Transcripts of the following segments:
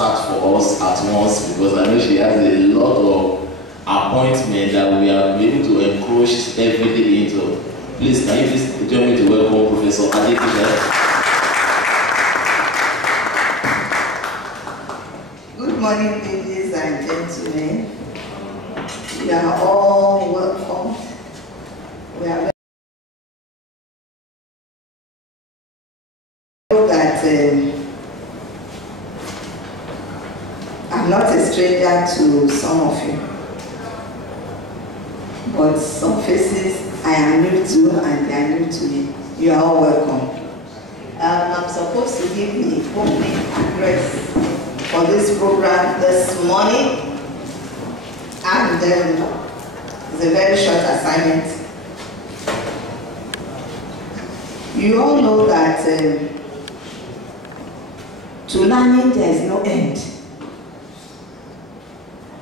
start for us at once because I know she has a lot of appointments that we are able to encroach everything into. Please, can you please join me to welcome Professor Adekisha? Good morning, ladies and gentlemen. You are all welcome. We are that I'm not a stranger to some of you, but some faces I am new to and they are new to me. You are all welcome. I'm supposed to give the opening address for this program this morning, and it's a very short assignment. You all know that to learning there is no end.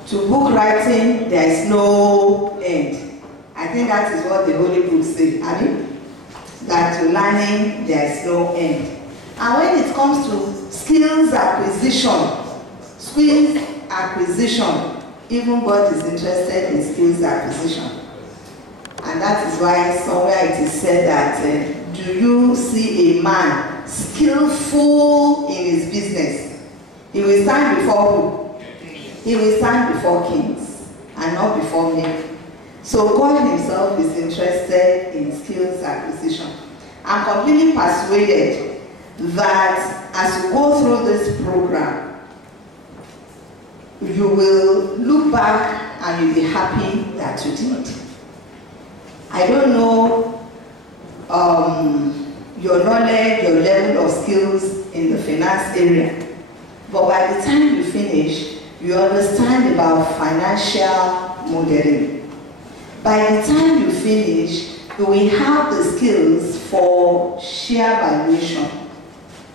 To book writing there is no end. I think that is what the Holy Book says, that to learning there is no end. And when it comes to skills acquisition, even God is interested in skills acquisition. And that is why somewhere it is said that, do you see a man skillful in his business? He will stand before who? He will stand before kings and not before men. So God himself is interested in skills acquisition. I'm completely persuaded that as you go through this program, you will look back and you'll be happy that you did. I don't know your knowledge, your level of skills in the finance area, but by the time you finish, you understand about financial modeling. By the time you finish, you will have the skills for share valuation.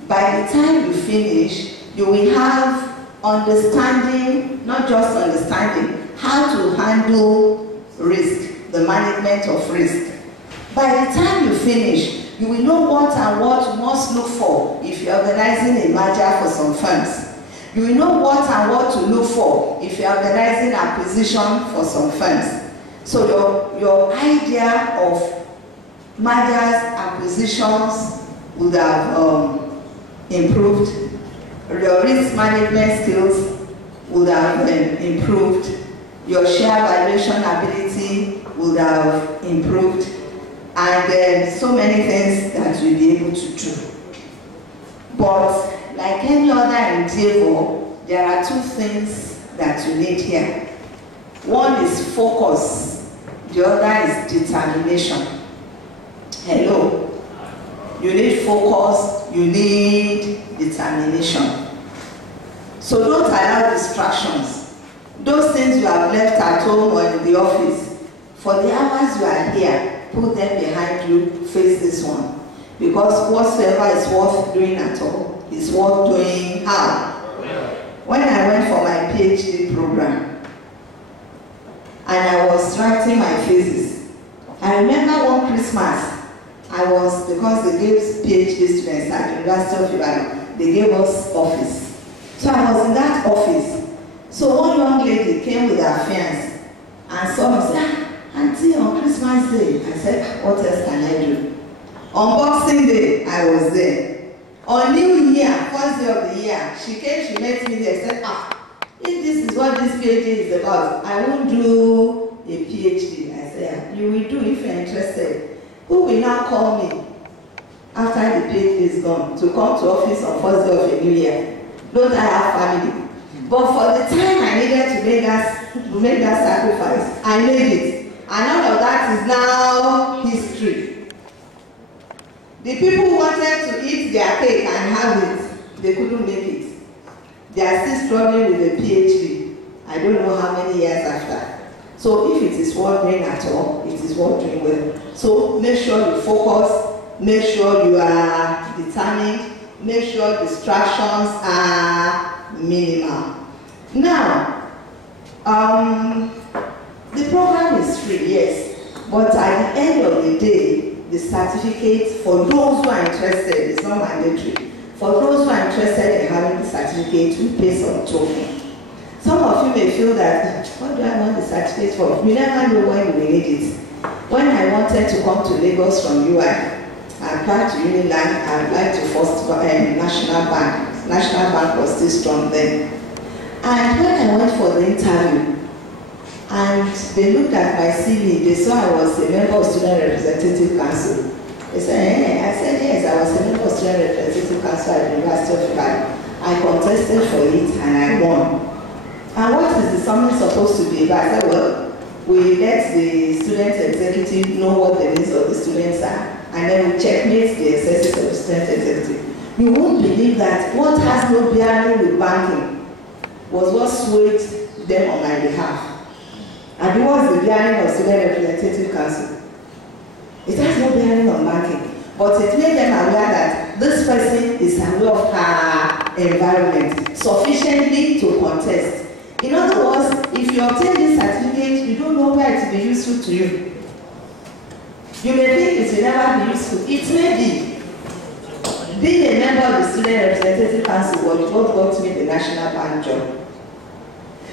By the time you finish, you will have understanding, not just understanding, how to handle risk, the management of risk. By the time you finish, you will know what and what you must look for if you're organizing a merger for some firms. You will know what and what to look for if you're organizing acquisition for some firms. So your idea of mergers, acquisitions would have improved. Your risk management skills would have improved. Your share valuation ability would have improved. And so many things that you'll be able to do. But like any other endeavor, there are two things that you need here. One is focus, the other is determination. Hello. You need focus, you need determination. So don't allow distractions. Those things you have left at home or in the office, for the hours you are here, put them behind you, face this one. Because whatsoever is worth doing at all is worth doing how? When I went for my PhD program, and I was writing my thesis, I remember one Christmas, because they gave PhD students at the University of Ibadan, they gave us office. So I was in that office. So one young lady came with her fiance and saw me say, Auntie, on Christmas Day, I said, what else can I do? On Boxing Day, I was there. On New Year, first day of the year, she came, she met me there, said, if this is what this PhD is about, I won't do a PhD. I said, you will do if you're interested. Who will now call me after the PhD is gone to come to office on first day of a new year? Don't I have family? But for the time I needed to make that sacrifice, I made it. And all of that is now history. The people who wanted to eat their cake and have it, they couldn't make it. They are still struggling with a PhD. I don't know how many years after. So if it is worth doing at all, it is worth doing well. So make sure you focus, make sure you are determined, make sure distractions are minimal. Now, the program is free, yes, but at the end of the day, the certificate for those who are interested is not mandatory. For those who are interested in having the certificate, we pay some token. Some of you may feel that, what do I want the certificate for? We never know when we will need it. When I wanted to come to Lagos from UI, I applied to Unilag. I applied to First National Bank. National Bank was still strong then. And when I went for the interview, and they looked at my CV, they saw I was a member of Student Representative Council. They said, hey. I said, yes, I was a member of Student Representative Council at the University of Ibadan. I contested for it and I won. And what is the summit supposed to be about? I said, well, we let the student executive know what the needs of the students are, and then we checkmate the excesses of the student executive. You won't believe that what has no bearing with banking was what swayed them on my behalf. And what was the bearing of Student Representative Council? It has no bearing on banking, but it made them aware that this person is aware of her environment sufficiently to contest. In other words, if you obtain this certificate, you don't know where it will be useful to you. You may think it will never be useful. It may be. Being a member of the Student Representative Council was what got me the National Bank job.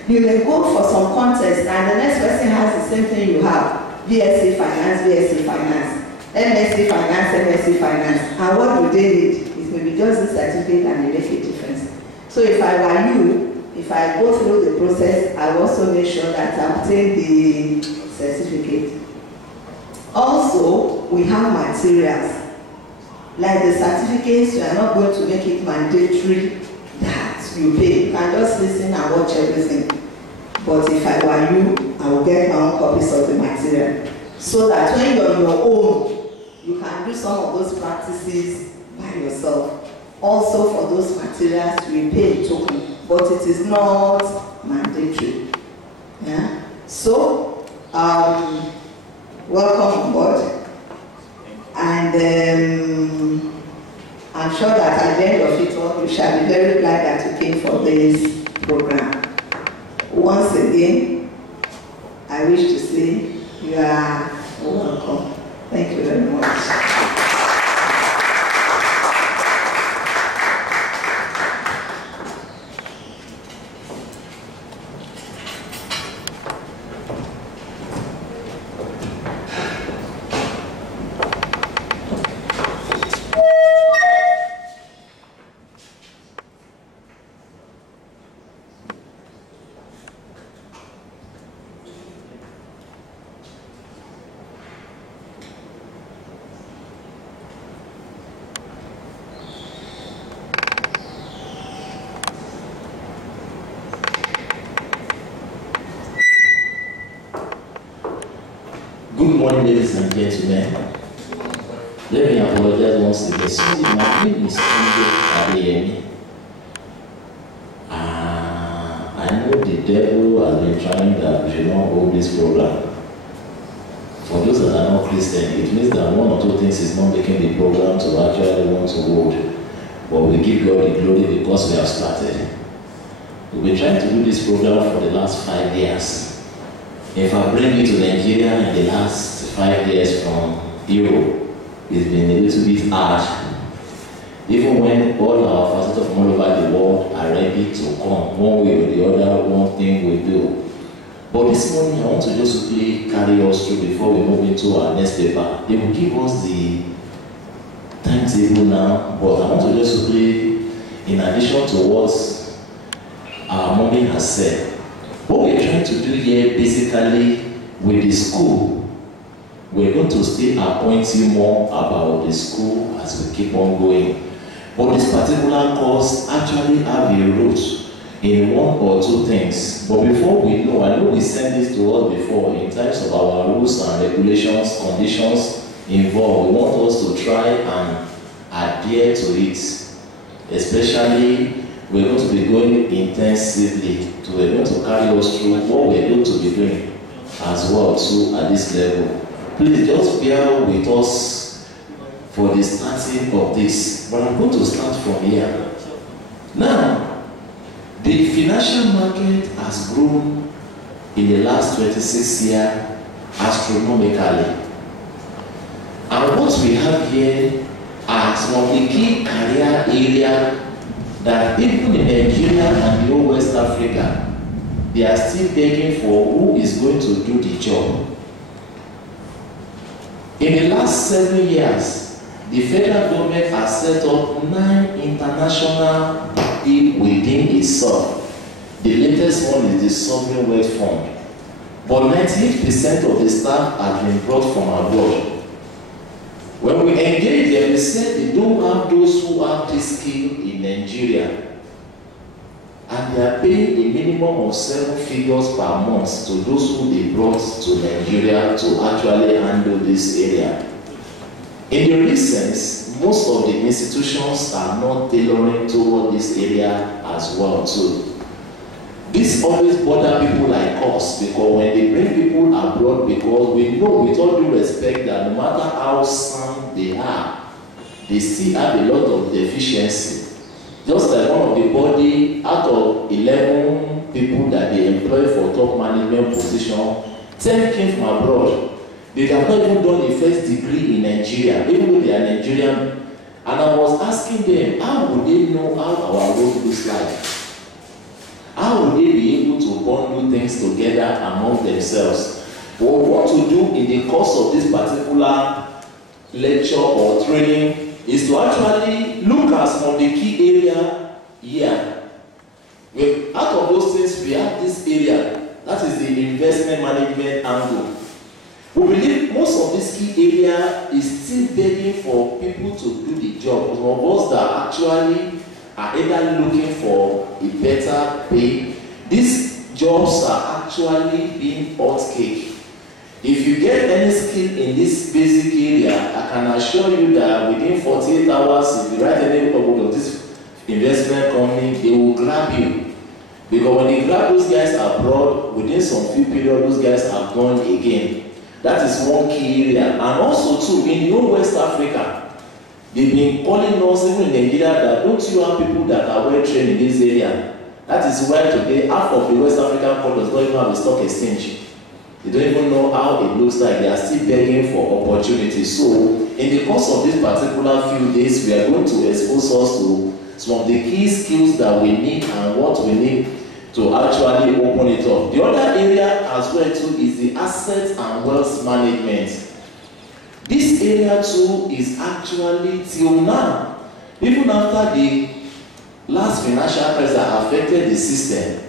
You may go for some contest and the next person has the same thing you have. BSc Finance, BSc Finance, MSc Finance, MSc Finance. And what do they need? It may be just the certificate and it make a difference. So if I were you, if I go through the process, I also make sure that I obtain the certificate. Also, we have materials. Like the certificates, we are not going to make it mandatory that you pay. You can just listen and watch everything. But if I were you, I will get my own copies of the material. So that when you're on your own, you can do some of those practices by yourself. Also for those materials, we pay a token, but it is not mandatory. Yeah? So, welcome on board. And I'm sure that at the end of it all, you shall be very glad that you came for this program. Once again, I wish to say you are welcome. Thank you very much. Good morning, ladies and gentlemen. Let me apologize once again. So, my name is Adeyemi. I know the devil has been trying that we should not hold this program. For those that are not Christian, it means that one or two things is not making the program to actually want to hold. But we give God the glory because we have started. We've been trying to do this program for the last 5 years. If I bring you to Nigeria in the last 5 years from Europe, it's been a little bit hard. Even when all our facilities from all over the world are ready to come, one way or the other, one thing we do. But this morning, I want to just quickly carry us through before we move into our next paper. They will give us the timetable now, but I want to just quickly, in addition to what our mommy has said, what we're trying to do here, basically, with the school, we're going to still appoint you more about the school as we keep on going. But this particular course actually have a root in one or two things. But before we know, I know we sent this to us before in terms of our rules and regulations, conditions involved. We want us to try and adhere to it. Especially, we're going to be going intensively. We're going to carry us through what we're going to be doing as well too at this level. Please just bear with us for the starting of this. But I'm going to start from here. Now, the financial market has grown in the last 26 years astronomically. And what we have here are some of the key career areas that even in Nigeria and the whole West Africa, they are still begging for who is going to do the job. In the last 7 years, the federal government has set up 9 international bodies within itself. The latest one is the Sovereign Wealth Fund. But 98% of the staff have been brought from abroad. When we engage them, they said they don't have those who have this skill in Nigeria. And they are paying a minimum of 7 figures per month to those who they brought to Nigeria to actually handle this area. In the recent, most of the institutions are not tailoring toward this area as well too. This always bother people like us, because when they bring people abroad, because we know with all due respect that no matter how sound they are, they still have a lot of deficiency. Just like one of the body, out of 11 people that they employ for top management position, 10 came from abroad. They have not even done a first degree in Nigeria, even though they are Nigerian. And I was asking them, how would they know how our road looks like? How would they be able to bundle things together among themselves? What we want to do in the course of this particular lecture or training is to actually look at some of the key area here. Out of those things, we have this area, that is the investment management angle. We believe most of this key area is still begging for people to do the job. Some of us that actually are either looking for a better pay. These jobs are actually being hot cake. If you get any skill in this basic area, I can assure you that within 48 hours, if you write any of this investment company, they will grab you. Because when they grab those guys abroad, within some few periods, those guys are gone again. That is one key area. And also too, in the whole West Africa, they've been calling us, even in Nigeria, that don't you have people that are well trained in this area? That is why today, half of the West African countries don't even have a stock exchange. They don't even know how it looks like. They are still begging for opportunities. So, in the course of this particular few days, we are going to expose us to some of the key skills that we need and what we need to actually open it up. The other area as well too is the assets and wealth management. This area too is actually till now, even after the last financial crisis that affected the system,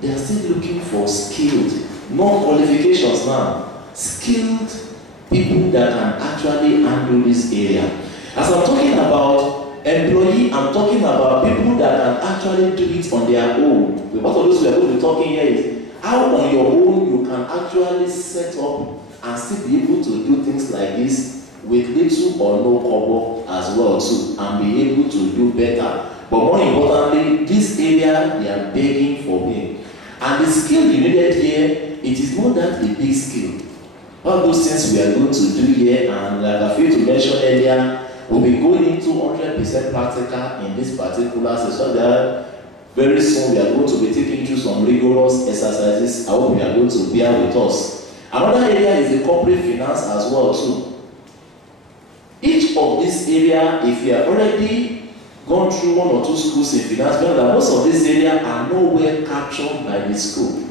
they are still looking for skilled, not qualifications now, skilled people that can actually handle this area. As I'm talking about employee, I'm talking about people that can actually do it on their own. What of those we are going to be talking here is how on your own you can actually set up and still be able to do things like this with little or no cover as well too, and be able to do better. But more importantly, this area they are begging for me. And the skill you needed here, it is not that a big skill. All those things we are going to do here, and like I failed to mention earlier, we'll be going into 100% practical in this particular session. So that very soon we are going to be taking through some rigorous exercises. I hope you are going to bear with us. Another area is the corporate finance as well too. Each of this area, if you have already gone through 1 or 2 schools in finance, you know that most of this area are nowhere captured by the school.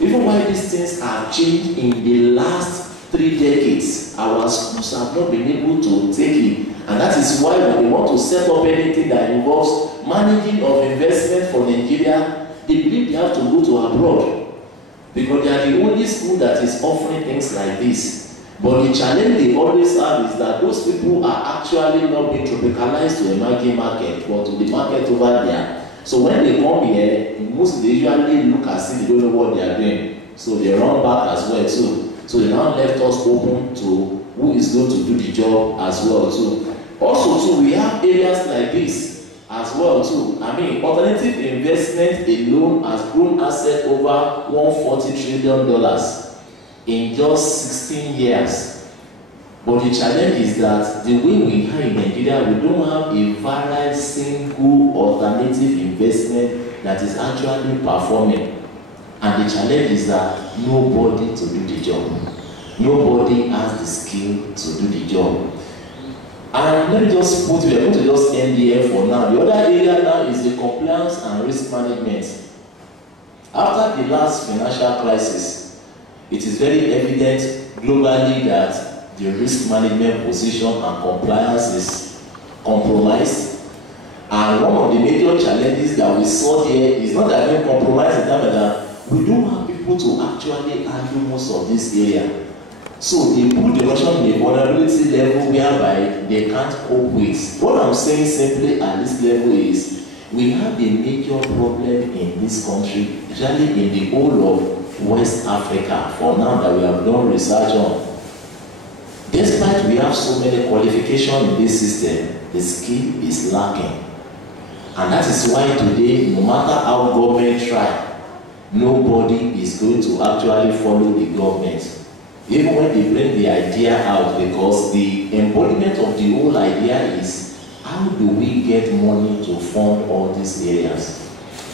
Even while these things have changed in the last 3 decades, our schools have not been able to take it. And that is why when they want to set up anything that involves managing of investment for Nigeria, they believe they have to go to abroad. Because they are the only school that is offering things like this. But the challenge they always have is that those people are actually not being tropicalized to a market, but to the market over there. So when they come here, most they usually look as if they don't know what they are doing. So they run back as well too. So they now left us open to who is going to do the job as well too. Also too, we have areas like this as well too. I mean, alternative investment alone has grown asset over $140 trillion in just 16 years. But the challenge is that the way we are in Nigeria, we don't have a varied single alternative investment that is actually performing. And the challenge is that nobody to do the job. Nobody has the skill to do the job. And let me just put, we are going to just end here for now. The other area now is the compliance and risk management. After the last financial crisis, it is very evident globally that the risk management position and compliance is compromised. And one of the major challenges that we saw here is not that we compromise in terms that we don't have people to actually handle most of this area. So they put the Russian in a vulnerability level whereby they can't cope with. What I'm saying simply at this level is we have a major problem in this country, especially in the whole of West Africa, for now that we have done research on. Despite we have so many qualifications in this system, the skill is lacking. And that is why today, no matter how government try, nobody is going to actually follow the government. Even when they bring the idea out, because the embodiment of the whole idea is how do we get money to fund all these areas?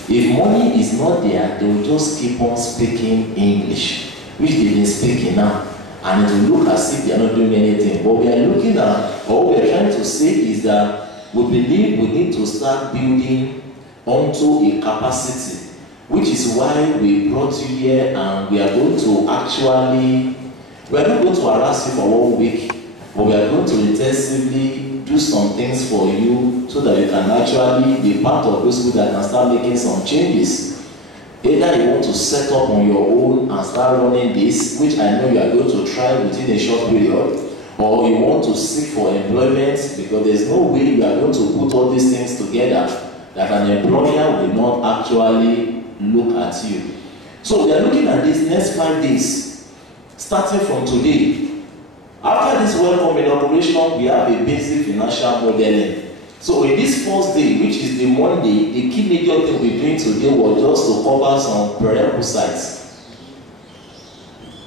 If money is not there, they will just keep on speaking English, which they've been speaking now. And it will look as if they are not doing anything. What we are looking at, or what we are trying to say is that we believe we need to start building onto a capacity, which is why we brought you here, and we are going to actually, we are not going to harass you for 1 week, but we are going to intensively do some things for you so that you can actually be part of those people that can start making some changes. Either you want to set up on your own and start running this, which I know you are going to try within a short period, or you want to seek for employment, because there's no way you are going to put all these things together that an employer will not actually look at you. So we are looking at this next 5 days. Starting from today, after this welcome inauguration, we have a basic financial modeling. So in this first day, which is the Monday, the key major thing we're doing today was just to cover some prerequisites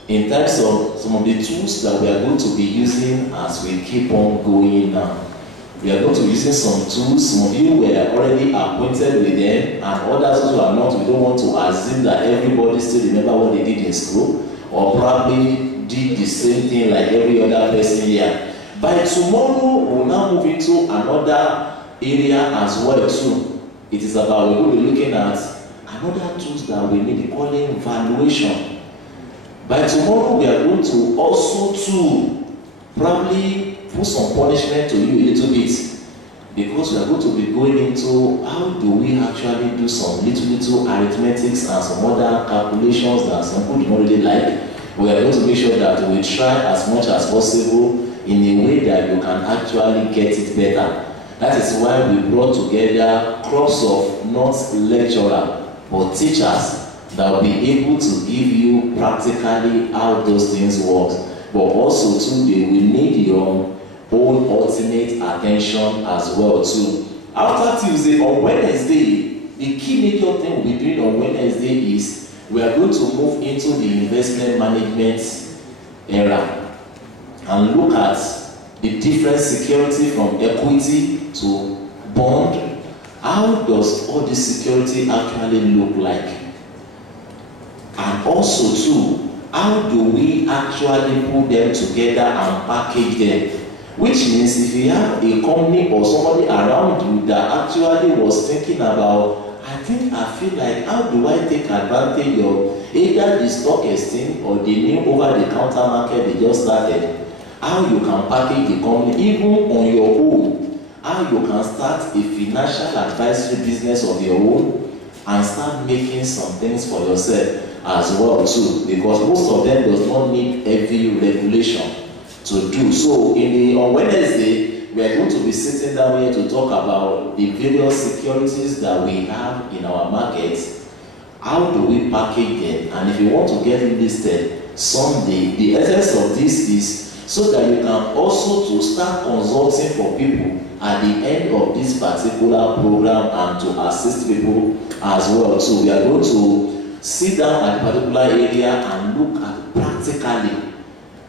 in terms of some of the tools that we are going to be using as we keep on going now. We are going to be using some tools. Some of you were already acquainted with them, and others who are not, we don't want to assume that everybody still remember what they did in school, or probably did the same thing like every other person here. By tomorrow, we'll now move into another area as well too. It is about, we're going to be looking at another tools that we need, calling valuation. By tomorrow, we are going to also too probably put some punishment to you a little bit, because we are going to be going into how do we actually do some little arithmetics and some other calculations that some people do not really like. We are going to make sure that we try as much as possible in a way that you can actually get it better. That is why we brought together crops of not lecturer but teachers that will be able to give you practically how those things work. But also too, they will need your own ultimate attention as well too. After Tuesday, on Wednesday, the key major thing we'll be doing on Wednesday is we are going to move into the investment management era and look at the different security from equity to bond. How does all this security actually look like? And also too, how do we actually put them together and package them? Which means if you have a company or somebody around you that actually was thinking about, I feel like, how do I take advantage of either the stock exchange or the new over-the-counter market they just started? How you can package the company even on your own? How you can start a financial advisory business of your own and start making some things for yourself as well too? Because most of them does not need heavy regulation to do. So on Wednesday, we are going to be sitting down here to talk about the various securities that we have in our markets. How do we package them? And if you want to get listed someday, the essence of this is so that you can also to start consulting for people at the end of this particular program and to assist people as well. So we are going to sit down at a particular area and look at practically.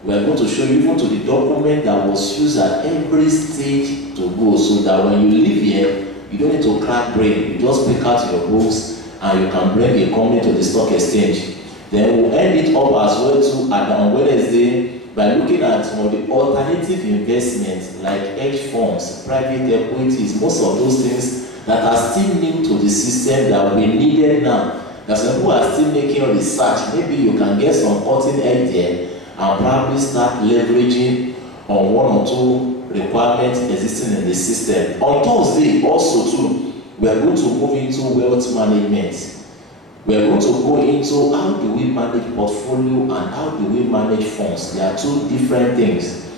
We are going to show you even to the document that was used at every stage to go, so that when you leave here, you don't need to crack brain. You just pick out your books and you can bring a company to the stock exchange. Then we'll end it up as well too, and on Wednesday, by looking at some of the alternative investments like hedge funds, private equities, most of those things that are still new to the system that will be needed now. There's some who are still making research. Maybe you can get some cutting edge there and probably start leveraging on one or two requirements existing in the system. On Thursday, also too, we are going to move into wealth management. We are going to go into how do we manage portfolio and how do we manage funds. There are two different things.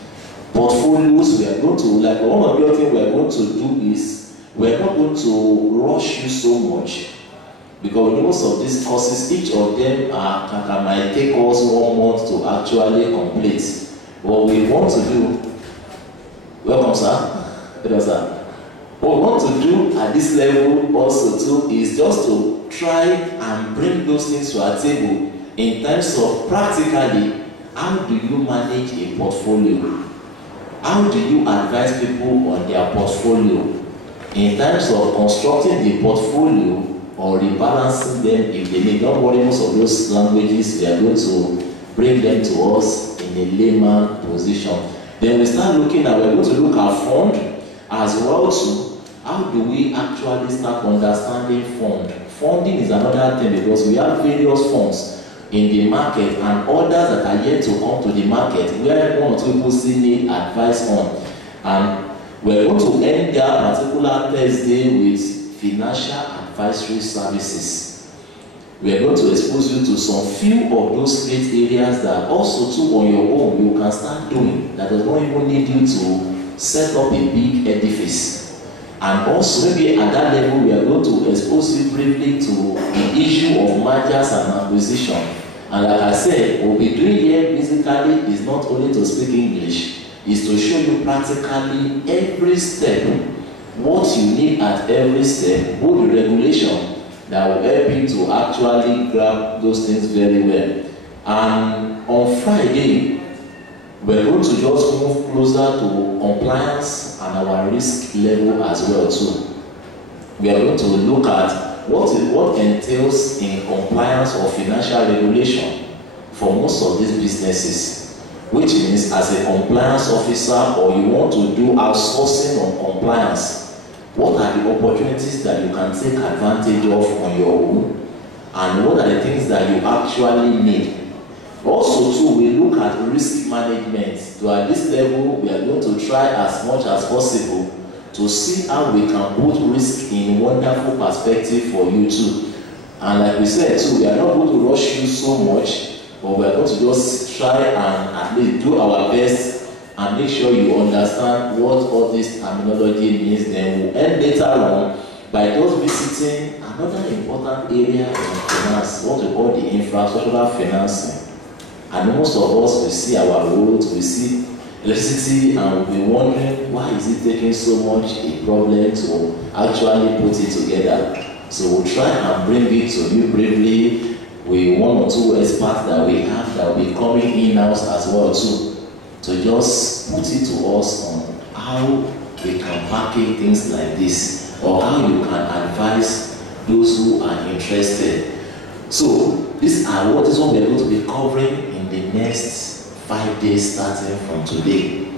Portfolios, we are going to, like one of the other things we are going to do is, we are not going to rush you so much. Because most of these courses, each of them might take us 1 month to actually complete. What we want to do, welcome sir, hello sir. What we want to do at this level also too is just to try and bring those things to our table in terms of practically, how do you manage a portfolio? How do you advise people on their portfolio? In terms of constructing the portfolio or rebalancing them if they need. Don't worry, most of those languages, we are going to bring them to us in a layman position. Then we start looking at, we're going to look at fund as well too. How do we actually start understanding fund? Funding is another thing because we have various funds in the market and others that are yet to come to the market where one or two people still need advice on. And we're going to end that particular Thursday with financial advisory services. We are going to expose you to some few of those great areas that also too on your own you can start doing that does not even need you to set up a big edifice. And also maybe at that level we are going to expose you briefly to the issue of mergers and acquisition. And like I said, what we'll be doing here basically is not only to speak English, is to show you practically every step, what you need at every step, both the regulation that will help you to actually grab those things very well. And on Friday, we're going to just move closer to compliance and our risk level as well too. We are going to look at what entails in compliance or financial regulation for most of these businesses, which means as a compliance officer or you want to do outsourcing on compliance, what are the opportunities that you can take advantage of on your own, and what are the things that you actually need. Also too, we look at risk management. So at this level, we are going to try as much as possible to see how we can put risk in wonderful perspective for you too. And like we said too, we are not going to rush you so much, but we are going to just try and at least do our best and make sure you understand what all this terminology means. Then we'll end later on by just visiting another important area in finance, what we call the infrastructural financing. And most of us, we see our roads, we see electricity, and we'll be wondering why is it taking so much a problem to actually put it together. So we'll try and bring it to you briefly with 1 or 2 experts that we have that will be coming in-house as well too, to just put it to us on how we can package things like this or how you can advise those who are interested. So this is what we are going to be covering in the next 5 days starting from today.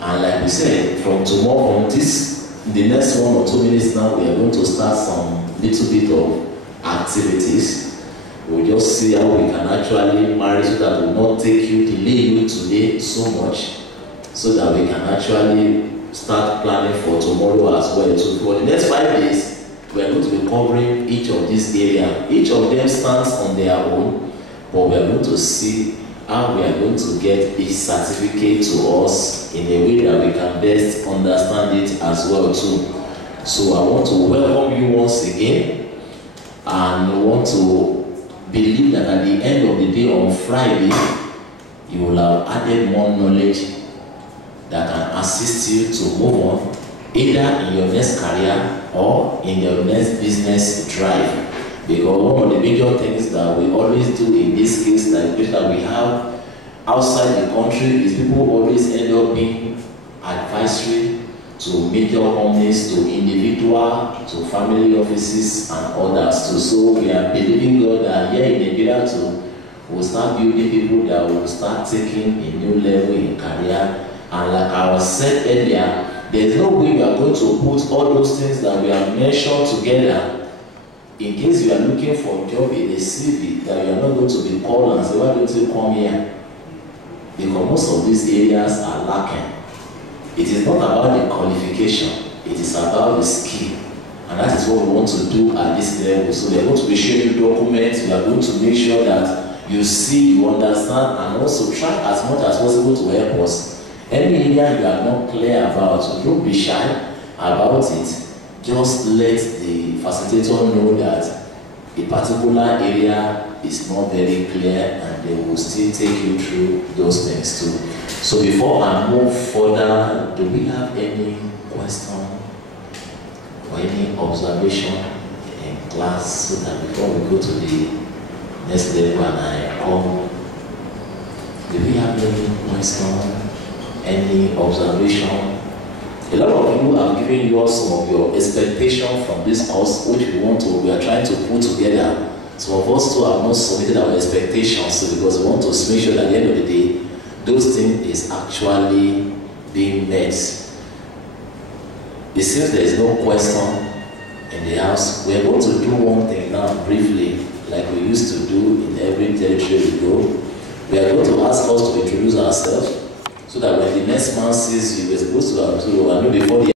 And like we said, from tomorrow, from the next 1 or 2 minutes now, we are going to start some little bit of activities. We'll just see how we can actually marry so that we will not delay you today so much, so that we can actually start planning for tomorrow as well. So for the next 5 days, we are going to be covering each of these areas. Each of them stands on their own, but we are going to see how we are going to get each certificate to us in a way that we can best understand it as well too. So I want to welcome you once again, and I want to believe that at the end of the day on Friday, you will have added more knowledge that can assist you to move on, either in your next career or in your next business drive. Because one of the major things that we always do in this case, like that we have outside the country, is people always end up being advisory to major companies, to individual, to family offices and others too. So we are believing God that here in Nigeria too, We'll start building people that will start taking a new level in career. And like I was said earlier, there's no way we are going to put all those things that we have mentioned together in case you are looking for a job in a CV that you are not going to be called and say, why don't you come here? Because most of these areas are lacking. It is not about the qualification, it is about the skill. And that is what we want to do at this level. So we are going to be showing you documents, we are going to make sure that you see, you understand, and also try as much as possible to help us. Any area you are not clear about, don't be shy about it. Just let the facilitator know that a particular area is not very clear and they will still take you through those things too. So before I move further, do we have any question or any observation in class so that before we go to the next level and I come, do we have any question, any observation? A lot of people have given you some of your expectation from this course, which we are trying to put together. Some of us too have not submitted our expectations, so because we want to make sure that at the end of the day, those things is actually being met. It seems there is no question in the house. We are going to do one thing now briefly, like we used to do in every territory we go. We are going to ask us to introduce ourselves, so that when the next man sees you, we're supposed to I know before the